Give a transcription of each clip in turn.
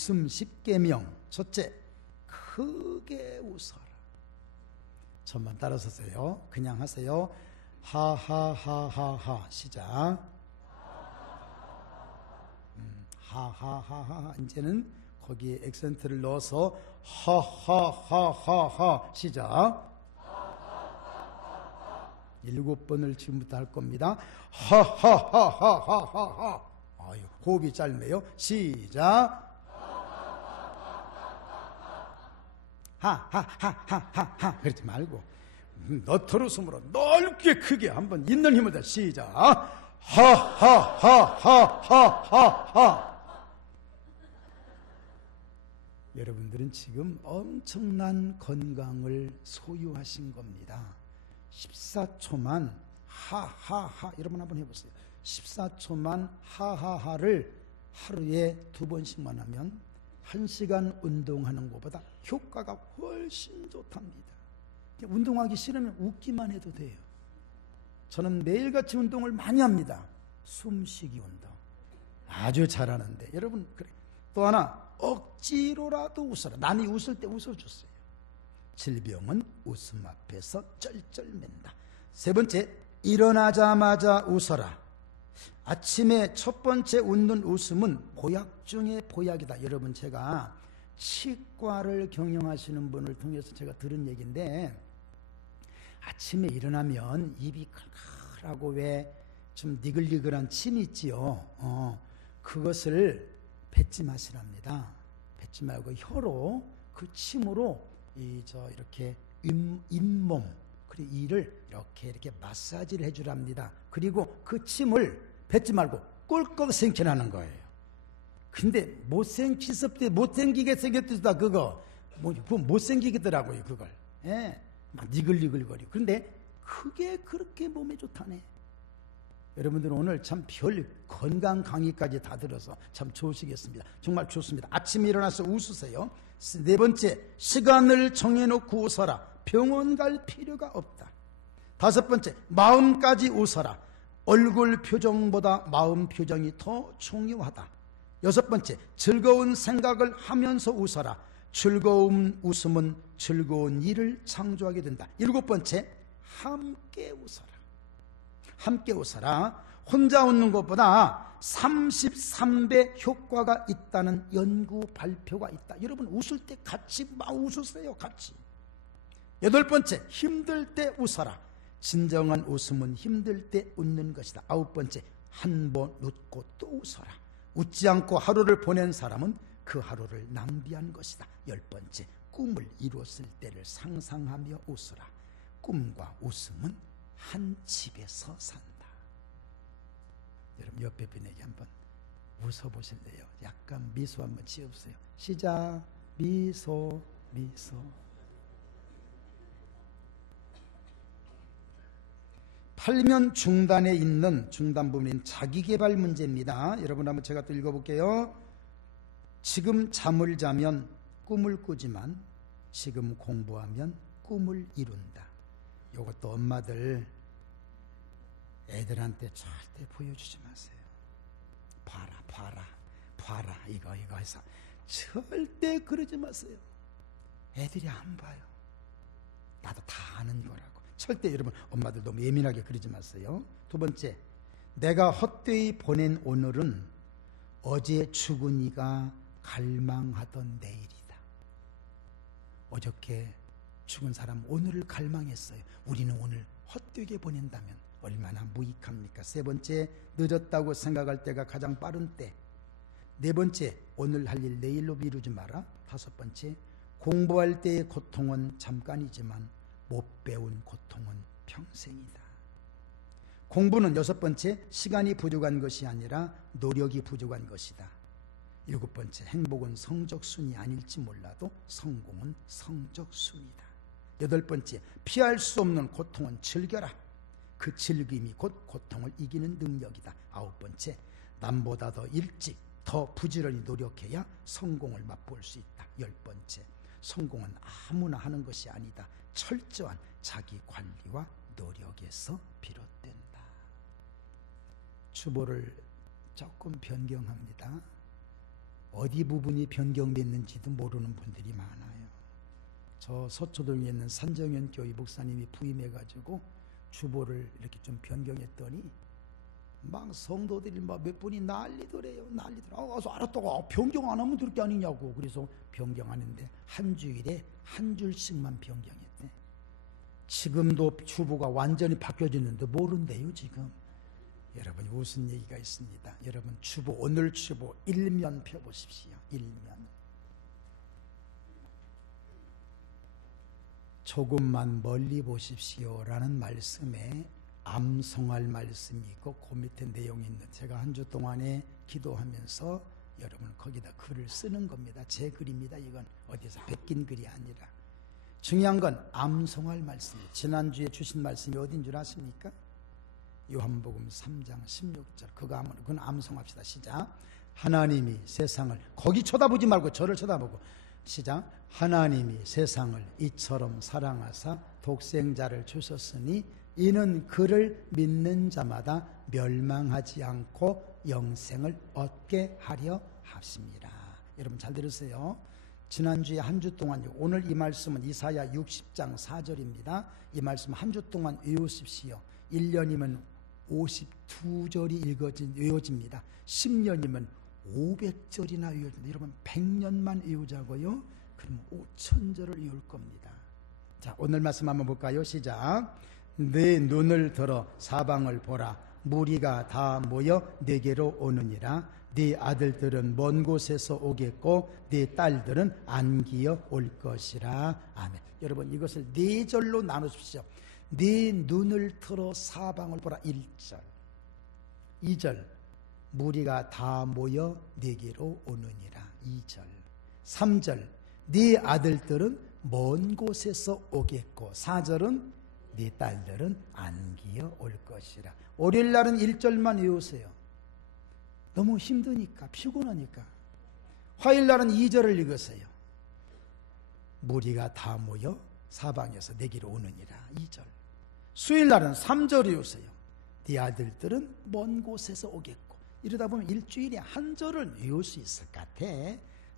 웃음 10계명. 첫째, 크게 웃어라. 저만 따라서세요. 그냥 하세요. 하하하하하. 시작. 하하하하. 이제는 거기에 액센트를 넣어서 하하하하하. 시작. 7번을 지금부터 할 겁니다. 하하하하하하. 아유, 호흡이 짧네요. 시작. 하하하하하하. 그러지 말고 너털웃음으로 넓게 크게 한번 있는 힘을 다. 시작. 하하하하하하. 여러분들은 지금 엄청난 건강을 소유하신 겁니다. 14초만 하하하. 여러분 한번 해보세요. 14초만 하하하를 하루에 2번씩만 하면 1시간 운동하는 것보다 효과가 훨씬 좋답니다. 운동하기 싫으면 웃기만 해도 돼요. 저는 매일같이 운동을 많이 합니다. 숨쉬기 운동 아주 잘하는데 여러분, 그래. 또 하나, 억지로라도 웃어라. 남이 웃을 때 웃어주세요. 질병은 웃음 앞에서 쩔쩔맨다. 세 번째, 일어나자마자 웃어라. 아침에 첫 번째 웃는 웃음은 보약 중에 보약이다. 여러분, 제가 치과를 경영하시는 분을 통해서 제가 들은 얘기인데, 아침에 일어나면 입이 칼칼하고 왜 좀 니글니글한 침이 있지요. 그것을 뱉지 마시랍니다. 뱉지 말고 혀로, 그 침으로 이렇게 잇몸, 그리고 이를 이렇게 마사지를 해주랍니다. 그리고 그 침을 뱉지 말고 꿀꺽 생겨나는 거예요. 근데 못생기게 생겼다 그거 못생기겠더라고요. 그걸 막 니글니글거리고. 그런데 그게 그렇게 몸에 좋다네. 여러분들은 오늘 참 별 건강 강의까지 다 들어서 참 좋으시겠습니다. 정말 좋습니다. 아침에 일어나서 웃으세요. 네 번째, 시간을 정해놓고 웃어라. 병원 갈 필요가 없다. 다섯 번째, 마음까지 웃어라. 얼굴 표정보다 마음 표정이 더 중요하다. 여섯 번째, 즐거운 생각을 하면서 웃어라. 즐거운 웃음은 즐거운 일을 창조하게 된다. 일곱 번째, 함께 웃어라. 함께 웃어라. 혼자 웃는 것보다 33배 효과가 있다는 연구 발표가 있다. 여러분, 웃을 때 같이 막 웃으세요. 같이. 여덟 번째, 힘들 때 웃어라. 진정한 웃음은 힘들 때 웃는 것이다. 아홉 번째, 한 번 웃고 또 웃어라. 웃지 않고 하루를 보낸 사람은 그 하루를 낭비한 것이다. 열 번째, 꿈을 이뤘을 때를 상상하며 웃어라. 꿈과 웃음은 한 집에서 산다. 여러분, 옆에 분에게 한번 웃어보실래요? 약간 미소 한번 지어보세요. 시작. 미소, 미소. 8면 중단에 있는 중단 부분인 자기개발 문제입니다. 여러분, 한번 제가 또 읽어볼게요. 지금 잠을 자면 꿈을 꾸지만 지금 공부하면 꿈을 이룬다. 이것도 엄마들 애들한테 절대 보여주지 마세요. 봐라 이거 해서 절대 그러지 마세요. 애들이 안 봐요. 나도 다 아는 거라고. 절대 여러분, 엄마들 너무 예민하게 그러지 마세요. 두 번째, 내가 헛되이 보낸 오늘은 어제 죽은 이가 갈망하던 내일이다. 어저께 죽은 사람 오늘을 갈망했어요. 우리는 오늘 헛되게 보낸다면 얼마나 무익합니까? 세 번째, 늦었다고 생각할 때가 가장 빠른 때. 네 번째, 오늘 할 일 내일로 미루지 마라. 다섯 번째, 공부할 때의 고통은 잠깐이지만 못 배운 고통은 평생이다. 공부는 여섯 번째, 시간이 부족한 것이 아니라 노력이 부족한 것이다. 일곱 번째, 행복은 성적순이 아닐지 몰라도 성공은 성적순이다. 여덟 번째, 피할 수 없는 고통은 즐겨라. 그 즐김이 곧 고통을 이기는 능력이다. 아홉 번째, 남보다 더 일찍 더 부지런히 노력해야 성공을 맛볼 수 있다. 열 번째, 성공은 아무나 하는 것이 아니다. 철저한 자기 관리와 노력에서 비롯된다. 주보를 조금 변경합니다. 어디 부분이 변경됐는지도 모르는 분들이 많아요. 저 서초동에 있는 산정현 교회 목사님이 부임해가지고 주보를 이렇게 좀 변경했더니 막 성도들이 막 몇 분이 난리더래요. 와서 알았다고 변경 안 하면 될 게 아니냐고. 그래서 변경하는데 한 주일에 한 줄씩만 변경했대. 지금도 주보가 완전히 바뀌어지는데 모른대요 지금. 여러분 무슨 얘기가 있습니다. 여러분 주보, 오늘 주보 일면 펴보십시오. 일면. 조금만 멀리 보십시오 라는 말씀에 암송할 말씀이 있고 그 밑에 내용이 있는, 제가 한 주 동안에 기도하면서 여러분 거기다 글을 쓰는 겁니다. 제 글입니다. 이건 어디서 베낀 글이 아니라. 중요한 건 암송할 말씀이에요. 지난주에 주신 말씀이 어딘 줄 아십니까? 요한복음 3장 16절. 그건 암송합시다. 시작. 하나님이 세상을, 거기 쳐다보지 말고 저를 쳐다보고 시작. 하나님이 세상을 이처럼 사랑하사 독생자를 주셨으니 이는 그를 믿는 자마다 멸망하지 않고 영생을 얻게 하려 하십니다. 여러분 잘 들으세요. 지난주에 한 주 동안, 오늘 이 말씀은 이사야 60장 4절입니다. 이 말씀 한 주 동안 외우십시오. 1년이면 52절이 외워집니다. 10년이면 500절이나 외워집니다. 여러분 100년만 외우자고요. 그럼 5000절을 외울 겁니다. 자, 오늘 말씀 한번 볼까요? 시작. 내 눈을 들어 사방을 보라. 무리가 다 모여 내게로 오느니라. 네 아들들은 먼 곳에서 오겠고 네 딸들은 안기어 올 것이라. 아멘. 여러분 이것을 네 절로 나누십시오. 네 눈을 들어 사방을 보라. 1절. 2절. 무리가 다 모여 내게로 오느니라. 2절. 3절. 네 아들들은 먼 곳에서 오겠고 4절은 네 딸들은 안기어 올 것이라. 월요일 날은 1절만 외우세요. 너무 힘드니까, 피곤하니까. 화요일 날은 2절을 읽으세요. 무리가 다 모여 사방에서 내게로 오느니라. 2절. 수요일 날은 3절 외우세요. 네 아들들은 먼 곳에서 오겠고. 이러다 보면 일주일에 한 절을 외울 수 있을 것 같아.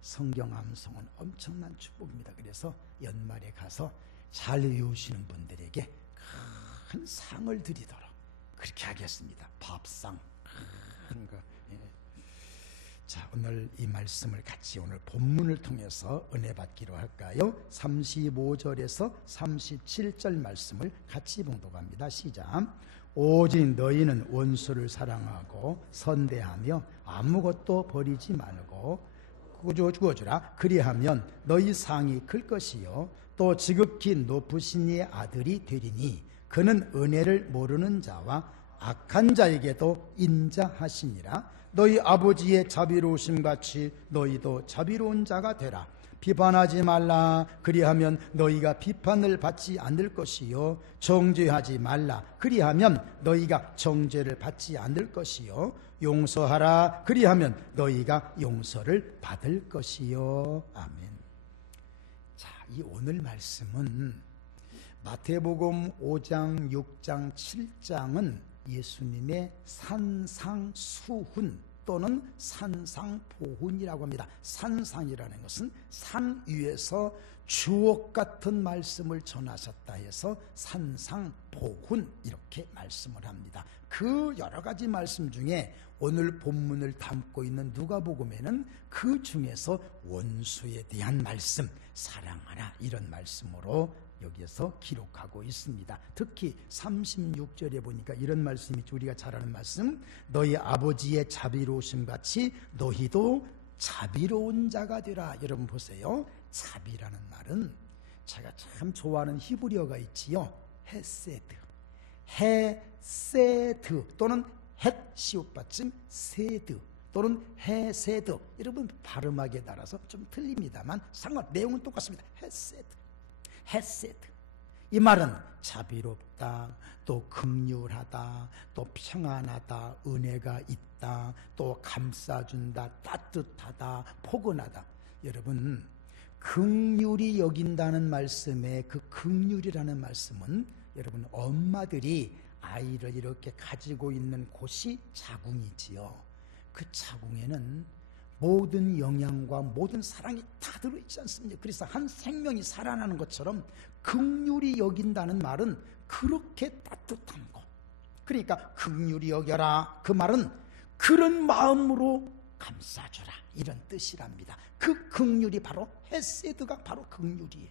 성경 암송은 엄청난 축복입니다. 그래서 연말에 가서 잘 외우시는 분들에게 큰 상을 드리도록 그렇게 하겠습니다. 밥상 큰 거. 예. 자, 오늘 이 말씀을 같이 오늘 본문을 통해서 은혜 받기로 할까요? 35절에서 37절 말씀을 같이 봉독합니다. 시작. 오직 너희는 원수를 사랑하고 선대하며 아무것도 버리지 말고 구워주라. 그리하면 너희 상이 클 것이요 또 지극히 높으신 이의 아들이 되리니 그는 은혜를 모르는 자와 악한 자에게도 인자하시니라. 너희 아버지의 자비로우심 같이 너희도 자비로운 자가 되라. 비판하지 말라. 그리하면 너희가 비판을 받지 않을 것이요 정죄하지 말라. 그리하면 너희가 정죄를 받지 않을 것이요 용서하라. 그리하면 너희가 용서를 받을 것이요. 아멘. 자, 이 오늘 말씀은 마태복음 5장, 6장, 7장은 예수님의 산상수훈 또는 산상보훈이라고 합니다. 산상이라는 것은 산 위에서 주옥 같은 말씀을 전하셨다 해서 산상보훈 이렇게 말씀을 합니다. 그 여러 가지 말씀 중에 오늘 본문을 담고 있는 누가복음에는 그 중에서 원수에 대한 말씀, 사랑하라 이런 말씀으로 여기에서 기록하고 있습니다. 특히 36절에 보니까 이런 말씀이 우리가 잘 아는 말씀, 너희 아버지의 자비로우심 같이 너희도 자비로운 자가 되라. 여러분 보세요. 자비라는 말은 제가 참 좋아하는 히브리어가 있지요. 헤세드. 헤세드 또는 헷 시옷받침 세드 또는 헤세드. 여러분 발음하기에 따라서 좀 틀립니다만 내용은 똑같습니다. 헤세드. 헤세드. 이 말은 자비롭다, 또 긍휼하다, 또 평안하다, 은혜가 있다, 또 감싸준다, 따뜻하다, 포근하다. 여러분 긍휼히 여긴다는 말씀에 그 긍휼이라는 말씀은 여러분 엄마들이 아이를 이렇게 가지고 있는 곳이 자궁이지요. 그 자궁에는 모든 영양과 모든 사랑이 다 들어있지 않습니까? 그래서 한 생명이 살아나는 것처럼 긍휼히 여긴다는 말은 그렇게 따뜻한 것. 그러니까 긍휼히 여겨라, 그 말은 그런 마음으로 감싸주라, 이런 뜻이랍니다. 그 긍휼이 바로 헤세드가 바로 긍휼이에요.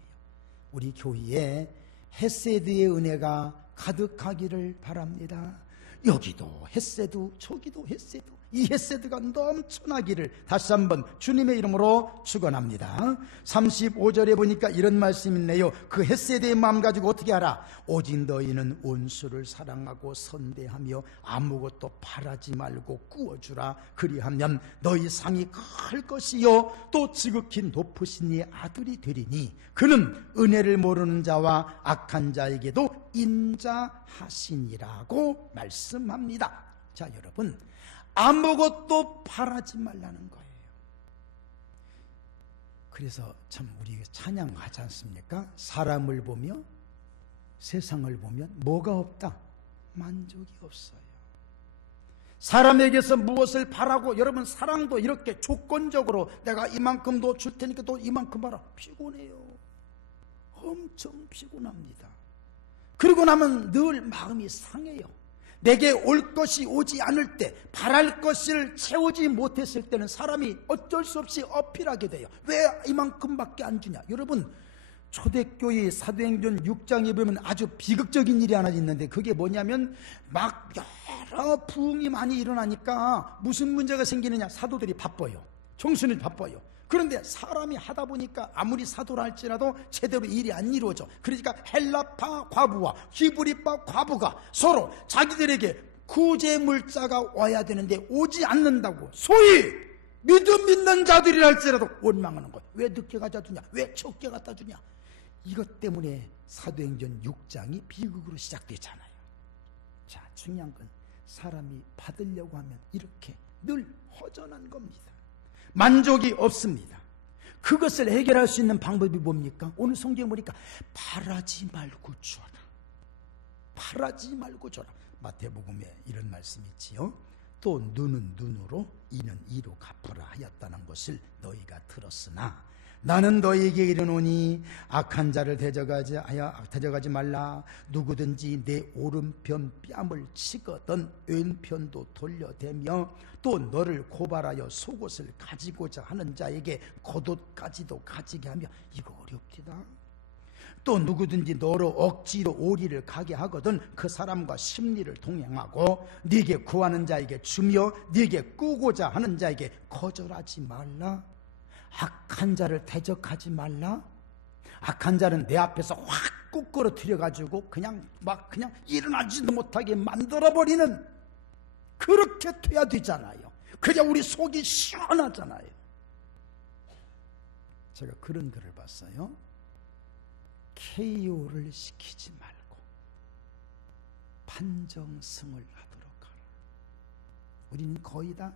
우리 교회에 헤세드의 은혜가 가득하기를 바랍니다. 여기도 헤세드, 저기도 헤세드, 이 헤세드가 넘쳐나기를 다시 한번 주님의 이름으로 축원합니다. 35절에 보니까 이런 말씀이 있네요. 그 헤세드의 마음 가지고 어떻게 하라? 오직 너희는 원수를 사랑하고 선대하며 아무것도 바라지 말고 꾸어주라. 그리하면 너희 상이 클 것이요 또 지극히 높으신 이 아들이 되리니 그는 은혜를 모르는 자와 악한 자에게도 인자하시니라고 말씀합니다. 자, 여러분, 아무것도 바라지 말라는 거예요. 그래서 참 우리 찬양하지 않습니까? 사람을 보며 세상을 보면 뭐가 없다? 만족이 없어요. 사람에게서 무엇을 바라고, 여러분 사랑도 이렇게 조건적으로 내가 이만큼 더 줄 테니까 또 이만큼 봐라. 피곤해요. 엄청 피곤합니다. 그러고 나면 늘 마음이 상해요. 내게 올 것이 오지 않을 때, 바랄 것을 채우지 못했을 때는 사람이 어쩔 수 없이 어필하게 돼요. 왜 이만큼밖에 안 주냐? 여러분, 초대교회 사도행전 6장에 보면 아주 비극적인 일이 하나 있는데, 그게 뭐냐면 막 여러 부흥이 많이 일어나니까 무슨 문제가 생기느냐? 사도들이 바빠요. 총수는 바빠요. 그런데 사람이 하다 보니까 아무리 사도라 할지라도 제대로 일이 안 이루어져. 그러니까 헬라파 과부와 히브리파 과부가 서로 자기들에게 구제물자가 와야 되는데 오지 않는다고 소위 믿음 있는 자들이라 할지라도 원망하는 거예요. 왜 늦게 가져다 주냐? 왜 적게 갖다 주냐? 이것 때문에 사도행전 6장이 비극으로 시작되잖아요. 자, 중요한 건 사람이 받으려고 하면 이렇게 늘 허전한 겁니다. 만족이 없습니다. 그것을 해결할 수 있는 방법이 뭡니까? 오늘 성경에 보니까 바라지 말고 줘라. 바라지 말고 줘라. 마태복음에 이런 말씀이 있지요. 또 눈은 눈으로 이는 이로 갚으라 하였다는 것을 너희가 들었으나 나는 너희에게 이르노니 악한 자를 대적하지 말라. 누구든지 내 오른편 뺨을 치거든 왼편도 돌려대며 또 너를 고발하여 속옷을 가지고자 하는 자에게 겉옷까지도 가지게 하며, 이거 어렵디다. 또 누구든지 너로 억지로 오리를 가게 하거든 그 사람과 심리를 동행하고 네게 구하는 자에게 주며 네게 꾸고자 하는 자에게 거절하지 말라. 악한 자를 대적하지 말라. 악한 자는 내 앞에서 확 꾹 끌어들여 가지고 그냥 일어나지도 못하게 만들어버리는, 그렇게 돼야 되잖아요. 그래야 우리 속이 시원하잖아요. 제가 그런 글을 봤어요. KO를 시키지 말고 판정승을 하도록 하라. 우리는 거의 다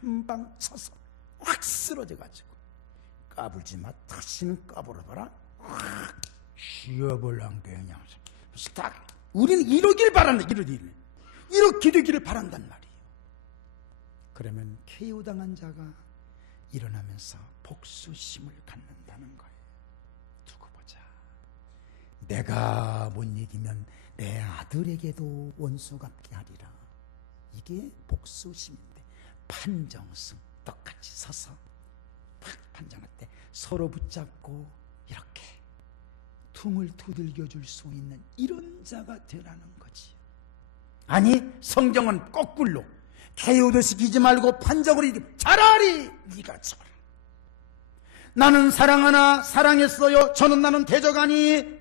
한 방 쳐서 확 쓰러져 가지고 까불지 마. 다시는 까불어봐라. 확 쉬어볼란 게 그냥 딱. 우리는 이러길 바란다. 이렇게 되기를 바란단 말이에요. 그러면 KO 당한 자가 일어나면서 복수심을 갖는다는 거예요. 두고 보자. 내가 못 이기면 내 아들에게도 원수 갚게 하리라. 이게 복수심인데, 판정승 똑같이 서서 판정할 때 서로 붙잡고 이렇게 퉁을 두들겨 줄 수 있는 이런 자가 되라는 거지. 아니, 성경은 거꾸로 KO도 시키지 말고 판정을 이기고 차라리 네가 져라. 나는 사랑하나 사랑했어요. 저는 나는 대적하니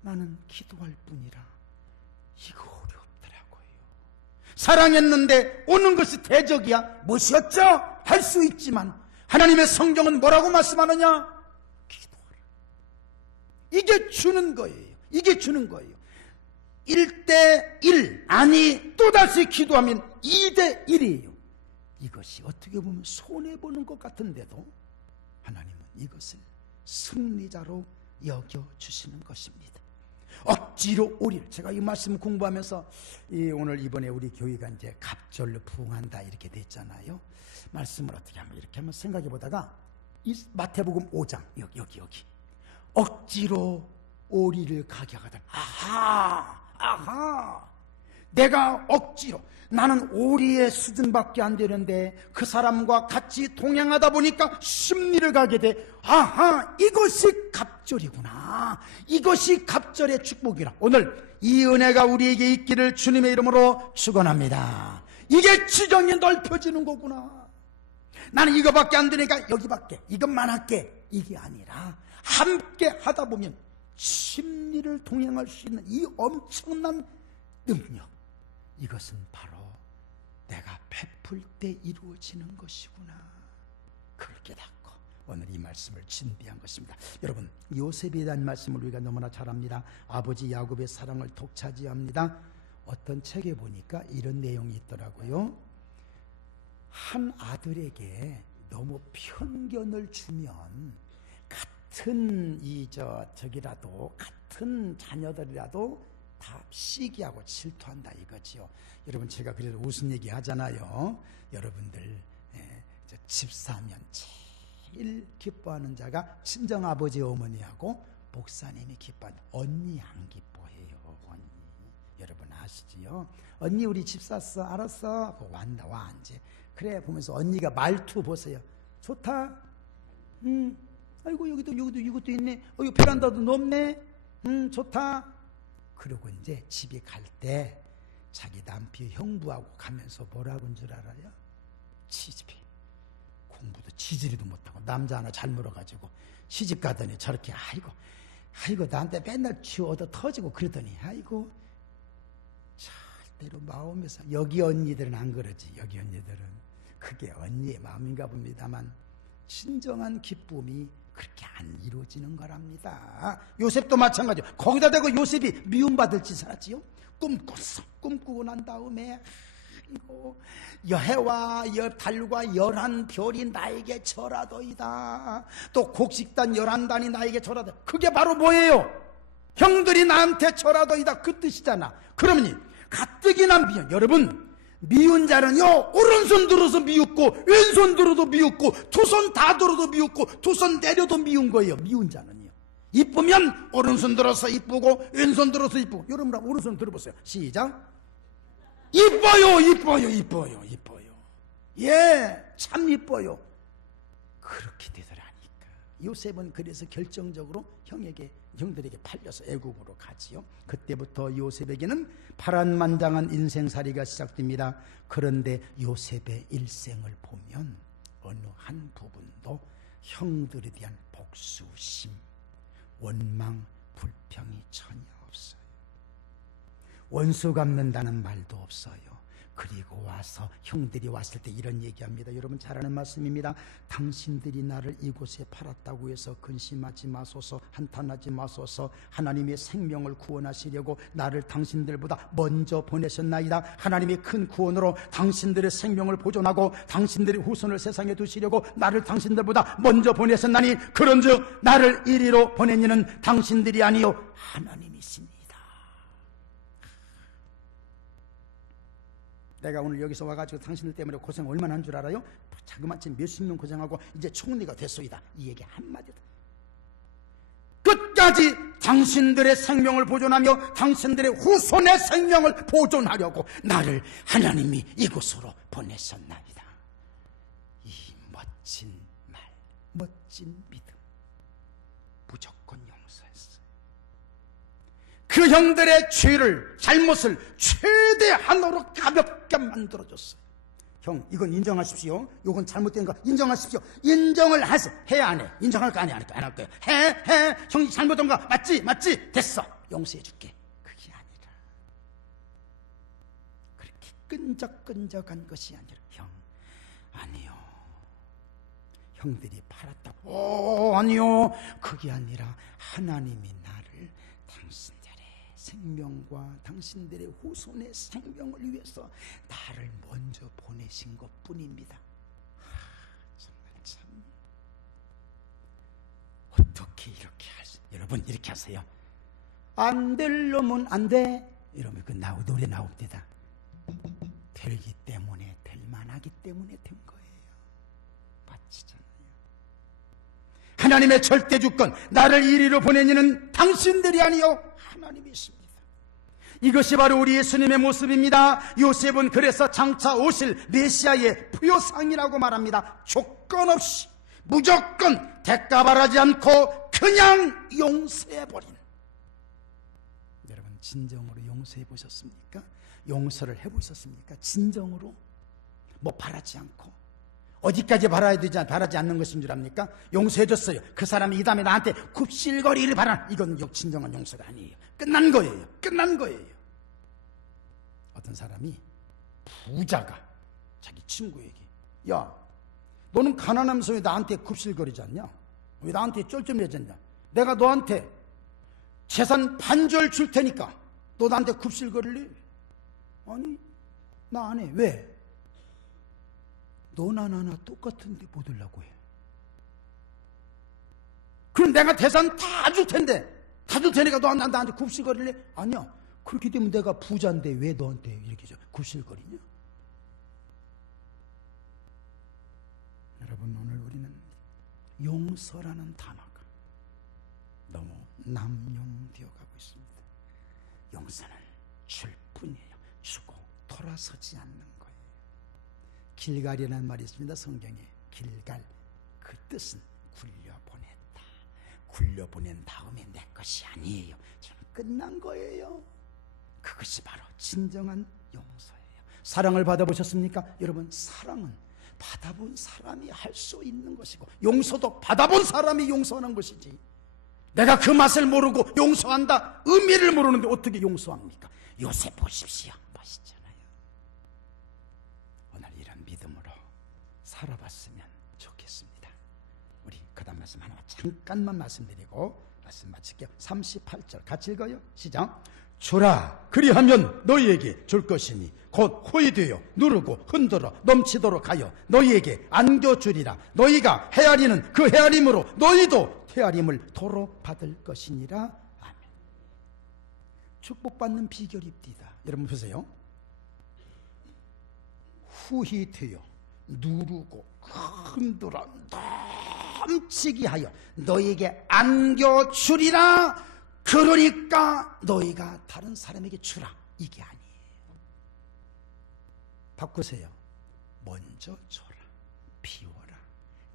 나는 기도할 뿐이라. 이거 어렵더라고요. 사랑했는데 오는 것이 대적이야? 무엇이었죠? 할 수 있지만 하나님의 성경은 뭐라고 말씀하느냐? 기도하라. 이게 주는 거예요. 이게 주는 거예요. 1대1 아니 또다시 기도하면 2대1이에요. 이것이 어떻게 보면 손해보는 것 같은데도 하나님은 이것을 승리자로 여겨주시는 것입니다. 억지로 오리를. 제가 이 말씀 공부하면서 오늘 이번에 우리 교회가 이제 갑절로 부흥한다 이렇게 됐잖아요. 말씀을 어떻게 하면 이렇게 한번 생각해 보다가 이 마태복음 5장 여기 억지로 오리를 가게 하거든. 아하 내가 억지로, 나는 오리의 수준밖에 안 되는데 그 사람과 같이 동행하다 보니까 심리를 가게 돼. 아하, 이것이 갑절이구나. 이것이 갑절의 축복이라. 오늘 이 은혜가 우리에게 있기를 주님의 이름으로 축원합니다. 이게 지경이 넓혀지는 거구나. 나는 이거밖에 안 되니까 여기밖에, 이것만 할게, 이게 아니라 함께 하다 보면 심리를 동행할 수 있는 이 엄청난 능력, 이것은 바로 내가 베풀 때 이루어지는 것이구나. 그걸 깨닫고 오늘 이 말씀을 준비한 것입니다. 여러분, 요셉에 대한 말씀을 우리가 너무나 잘 압니다. 아버지 야곱의 사랑을 독차지합니다. 어떤 책에 보니까 이런 내용이 있더라고요. 한 아들에게 너무 편견을 주면 같은 저기라도, 같은 자녀들이라도 다 시기하고 질투한다 이거지요. 여러분, 제가 그래서 웃음 얘기 하잖아요. 여러분들 집사면 제일 기뻐하는 자가 친정아버지 어머니하고 목사님이 기뻐하는, 언니 안 기뻐해요. 언니, 여러분 아시지요? 언니 우리 집 샀어. 알았어. 왔나 와 이제. 그래 보면서 언니가 말투 보세요. 좋다. 아이고 여기도 이것도 있네. 이 베란다도 높네. 좋다. 그리고 이제 집에 갈 때 자기 남편 형부하고 가면서 뭐라고 한 줄 알아요? 시집이 공부도 지지리도 못하고 남자 하나 잘 물어가지고 시집 가더니 저렇게 아이고 나한테 맨날 치워 얻어 터지고 그러더니 아이고 절대로 마음에서, 여기 언니들은 안 그러지. 여기 언니들은 그게 언니의 마음인가 봅니다만 진정한 기쁨이 그렇게 안 이루어지는 거랍니다. 요셉도 마찬가지요. 거기다 대고 요셉이 미움받을 짓을 하지요. 꿈꾸고 난 다음에 아이고 해와 달과 11별이 나에게 절하더이다. 또 곡식단 11단이 나에게 절하더. 그게 바로 뭐예요? 형들이 나한테 절하더이다 그 뜻이잖아. 그러니 가뜩이나 여러분, 미운 자는요 오른손 들어서 미웠고 왼손 들어도 미웠고 두 손 다 들어도 미웠고 두 손 내려도 미운 거예요. 미운 자는요. 이쁘면 오른손 들어서 이쁘고 왼손 들어서 이쁘고. 여러분 오른손 들어보세요. 시작. 이뻐요. 예, 참 이뻐요. 그렇게 되더라니까. 요셉은 그래서 결정적으로 형들에게 팔려서 애국으로 가지요. 그때부터 요셉에게는 파란만장한 인생살이가 시작됩니다. 그런데 요셉의 일생을 보면 어느 한 부분도 형들에 대한 복수심, 원망, 불평이 전혀 없어요. 원수 갚는다는 말도 없어요. 그리고 와서 형들이 왔을 때 이런 얘기합니다. 여러분 잘 아는 말씀입니다. 당신들이 나를 이곳에 팔았다고 해서 근심하지 마소서, 한탄하지 마소서. 하나님의 생명을 구원하시려고 나를 당신들보다 먼저 보내셨나이다. 하나님의 큰 구원으로 당신들의 생명을 보존하고 당신들의 후손을 세상에 두시려고 나를 당신들보다 먼저 보내셨나니 그런즉 나를 이리로 보낸 이는 당신들이 아니요 하나님이시니. 내가 오늘 여기서 와가지고 당신들 때문에 고생 얼마나 한 줄 알아요? 자그마치 몇십 명 고생하고 이제 총리가 됐소이다. 이 얘기 한마디도. 끝까지 당신들의 생명을 보존하며 당신들의 후손의 생명을 보존하려고 나를 하나님이 이곳으로 보내셨나이다. 이 멋진 말, 멋진 믿음, 무조건 용서했어요. 그 형들의 죄를, 잘못을 최대한으로 가볍게 만들어줬어요. 형, 이건 인정하십시오. 이건 잘못된 거 인정하십시오. 인정을 하세요. 해, 안 해? 인정할 거 아니야? 안 할 거야? 해. 형이 잘못한 거 맞지? 됐어. 용서해줄게. 그게 아니라 그렇게 끈적끈적한 것이 아니라 형, 아니요. 형들이 팔았다고. 아니요. 그게 아니라 하나님이 나를 당신들의 생명과 당신들의 후손의 생명을 위해서 나를 먼저 보내신 것 뿐입니다. 정말 참 어떻게 이렇게 여러분 이렇게 하세요. 안 될 놈은 안 돼. 이러면 그 노래 나옵니다. 되기 때문에, 될 만하기 때문에 된 거예요. 마치잖아요. 하나님의 절대 주권, 나를 이리로 보낸 이는 당신들이 아니요 하나님이십니다. 이것이 바로 우리 예수님의 모습입니다. 요셉은 그래서 장차 오실 메시아의 부요상이라고 말합니다. 조건 없이, 무조건 대가 바라지 않고 그냥 용서해버린. 여러분, 진정으로 용서해 보셨습니까? 용서를 해보셨습니까? 진정으로? 뭐 바라지 않고. 어디까지 바라야 되지, 바라지 않는 것인 줄 압니까? 용서해줬어요. 그 사람이 이 다음에 나한테 굽실거리를 바라. 이건 진정한 용서가 아니에요. 끝난 거예요. 끝난 거예요. 어떤 사람이, 부자가 자기 친구에게, 야, 너는 가난하면서 왜 나한테 굽실거리지 않냐? 왜 나한테 쩔쩔매지 않냐? 내가 너한테 재산 반절 줄 테니까 너 나한테 굽실거릴래? 아니, 나 안 해. 왜? 너나 나나 똑같은데 뭐 들라고 해? 그럼 내가 재산 다 줄 텐데, 다 줄 테니까 너 나한테 굽실거릴래? 아니야. 그렇게 되면 내가 부자인데 왜 너한테 이렇게 굽실거리냐? 여러분, 오늘 우리는 용서라는 단어가 너무 남용되어 가고 있습니다. 용서는 줄 뿐이에요. 주고 돌아서지 않는 거예요. 길갈이라는 말이 있습니다. 성경에. 길갈, 그 뜻은 굴려보냈다. 굴려보낸 다음에 내 것이 아니에요. 저는 끝난 거예요. 그것이 바로 진정한 용서예요. 사랑을 받아보셨습니까? 여러분, 사랑은 받아본 사람이 할 수 있는 것이고, 용서도 받아본 사람이 용서하는 것이지, 내가 그 맛을 모르고 용서한다, 의미를 모르는데 어떻게 용서합니까? 요셉 보십시오. 멋있잖아요. 오늘 이런 믿음으로 살아봤으면 좋겠습니다. 우리 그 다음 말씀 하나 잠깐만 말씀드리고 말씀 마칠게요. 38절 같이 읽어요. 시작. 주라, 그리하면 너희에게 줄 것이니 곧 호의되어 누르고 흔들어 넘치도록 하여 너희에게 안겨주리라. 너희가 헤아리는 그 헤아림으로 너희도 헤아림을 도로 받을 것이니라. 아멘. 축복받는 비결입니다. 여러분 보세요. 후히되어 누르고 흔들어 넘치게 하여 너희에게 안겨주리라. 그러니까 너희가 다른 사람에게 주라, 이게 아니에요. 바꾸세요. 먼저 줘라, 비워라,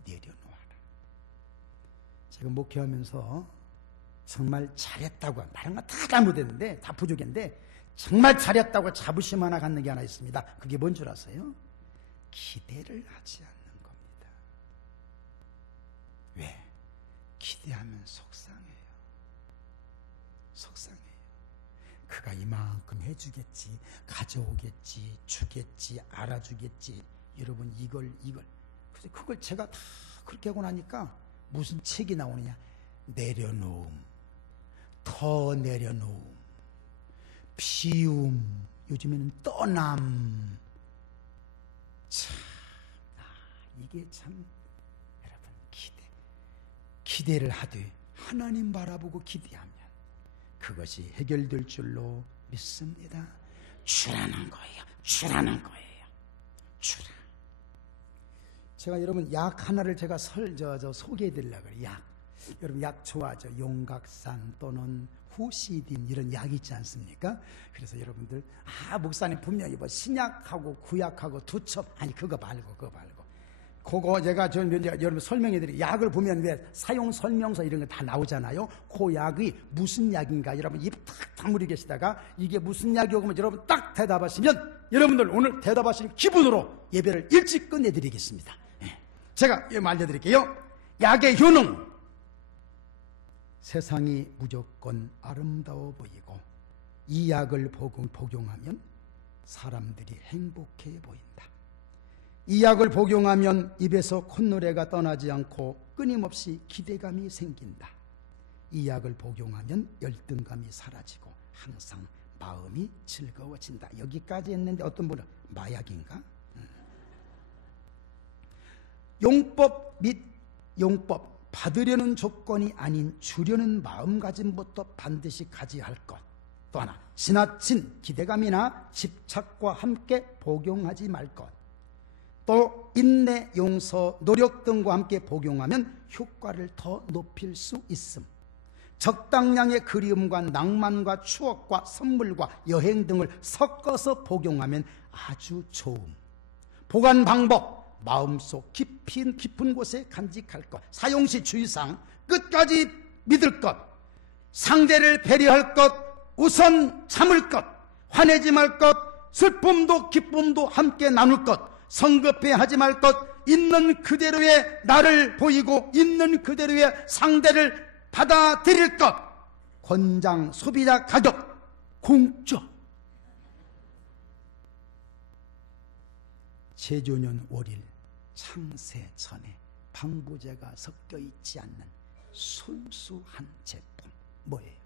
내려놓아라. 제가 목회하면서 정말 잘했다고, 다른 건 다 잘못했는데, 다 부족했는데 정말 잘했다고 자부심 하나 갖는 게 하나 있습니다. 그게 뭔 줄 아세요? 기대를 하지 않는 겁니다. 왜? 기대하면 속상해요. 속상해요. 그가 이만큼 해주겠지, 가져오겠지, 주겠지, 알아주겠지. 여러분, 이걸 그래서 그걸 제가 다 그렇게 하고 나니까 무슨 책이 나오느냐? 내려놓음, 더 내려놓음, 비움, 요즘에는 떠남. 참, 이게 참, 여러분, 기대를 하되 하나님 바라보고 기대하면 그것이 해결될 줄로 믿습니다. 주라는 거예요. 주라는 거예요. 주라. 제가 여러분 약 하나를 제가 소개해 드리려고 그래요. 약. 여러분 약 좋아하죠? 용각산 또는 후시딘 이런 약이 있지 않습니까? 그래서 여러분들, 목사님 분명히 뭐 신약하고 구약하고 두첩, 아니 그거 말고 그거 제가 여러분 설명해 드릴게요. 약을 보면 왜 사용 설명서 이런 거 다 나오잖아요. 그 약이 무슨 약인가 여러분 입 탁 다물이 계시다가 이게 무슨 약이고 하면 여러분 딱 대답하시면 여러분들 오늘 대답하신 기분으로 예배를 일찍 끝내드리겠습니다. 제가 알려드릴게요. 약의 효능. 세상이 무조건 아름다워 보이고 이 약을 복용하면 사람들이 행복해 보인다. 이 약을 복용하면 입에서 콧노래가 떠나지 않고 끊임없이 기대감이 생긴다. 이 약을 복용하면 열등감이 사라지고 항상 마음이 즐거워진다. 여기까지 했는데 어떤 분은 마약인가? 용법 및 용법 받으려는 조건이 아닌 주려는 마음가짐부터 반드시 가져야 할 것. 또 하나, 지나친 기대감이나 집착과 함께 복용하지 말 것. 또 인내, 용서, 노력 등과 함께 복용하면 효과를 더 높일 수 있음. 적당량의 그리움과 낭만과 추억과 선물과 여행 등을 섞어서 복용하면 아주 좋음. 보관 방법, 마음속 깊은 곳에 간직할 것. 사용시 주의사항, 끝까지 믿을 것, 상대를 배려할 것, 우선 참을 것, 화내지 말 것, 슬픔도 기쁨도 함께 나눌 것, 성급해하지 말 것, 있는 그대로의 나를 보이고 있는 그대로의 상대를 받아들일 것. 권장 소비자 가격 공짜. 제조년 월일 창세 전에 방부제가 섞여 있지 않는 순수한 제품 뭐예요?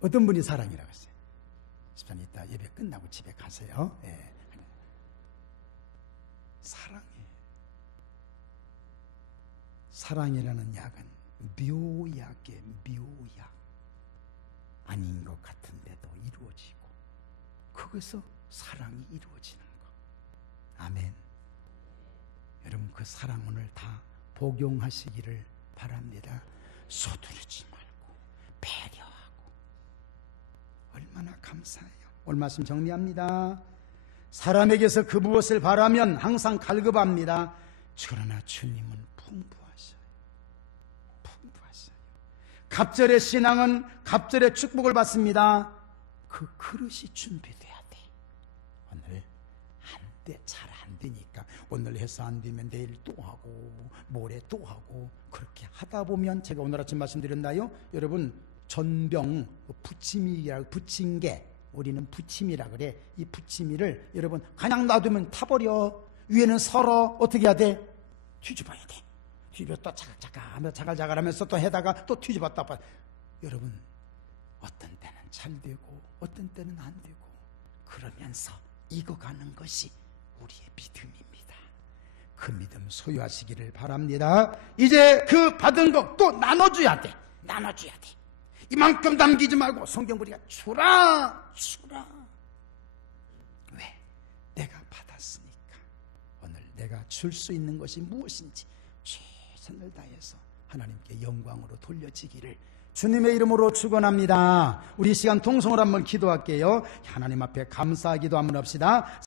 어떤 분이 사랑이라고 했어요? 집사님 이따 예배 끝나고 집에 가세요. 예. 사랑이에요. 사랑이라는 약은 묘약의 묘약. 아닌 것 같은데도 이루어지고, 거기서 사랑이 이루어지는 것. 아멘. 여러분 그 사랑 오늘 다 복용하시기를 바랍니다. 서두르지 말고 배려하고. 얼마나 감사해요. 오늘 말씀 정리합니다. 사람에게서 그 무엇을 바라면 항상 갈급합니다. 그러나 주님은 풍부하셔요. 풍부하셔요. 갑절의 신앙은 갑절의 축복을 받습니다. 그 그릇이 준비돼야 돼. 오늘 잘 안 되니까 오늘 해서 안 되면 내일 또 하고 모레 또 하고 그렇게 하다 보면, 제가 오늘 아침 말씀드렸나요? 여러분 전병 부침이라고, 부침개, 우리는 부침이라 그래. 이 부침이를 여러분 그냥 놔두면 타버려. 위에는 설어. 어떻게 해야 돼? 뒤집어야 돼. 뒤집어 또 자갈자갈 하면서 또 해다가 또 뒤집었다 봐. 여러분 어떤 때는 잘 되고 어떤 때는 안 되고 그러면서 익어가는 것이 우리의 믿음입니다. 그 믿음 소유하시기를 바랍니다. 이제 그 받은 것 또 나눠줘야 돼. 나눠줘야 돼. 이만큼 남기지 말고 성경 우리가 주라. 왜? 내가 받았으니까. 오늘 내가 줄 수 있는 것이 무엇인지 최선을 다해서 하나님께 영광으로 돌려지기를 주님의 이름으로 축원합니다. 우리 시간 통성으로 한번 기도할게요. 하나님 앞에 감사하기도 한번 합시다.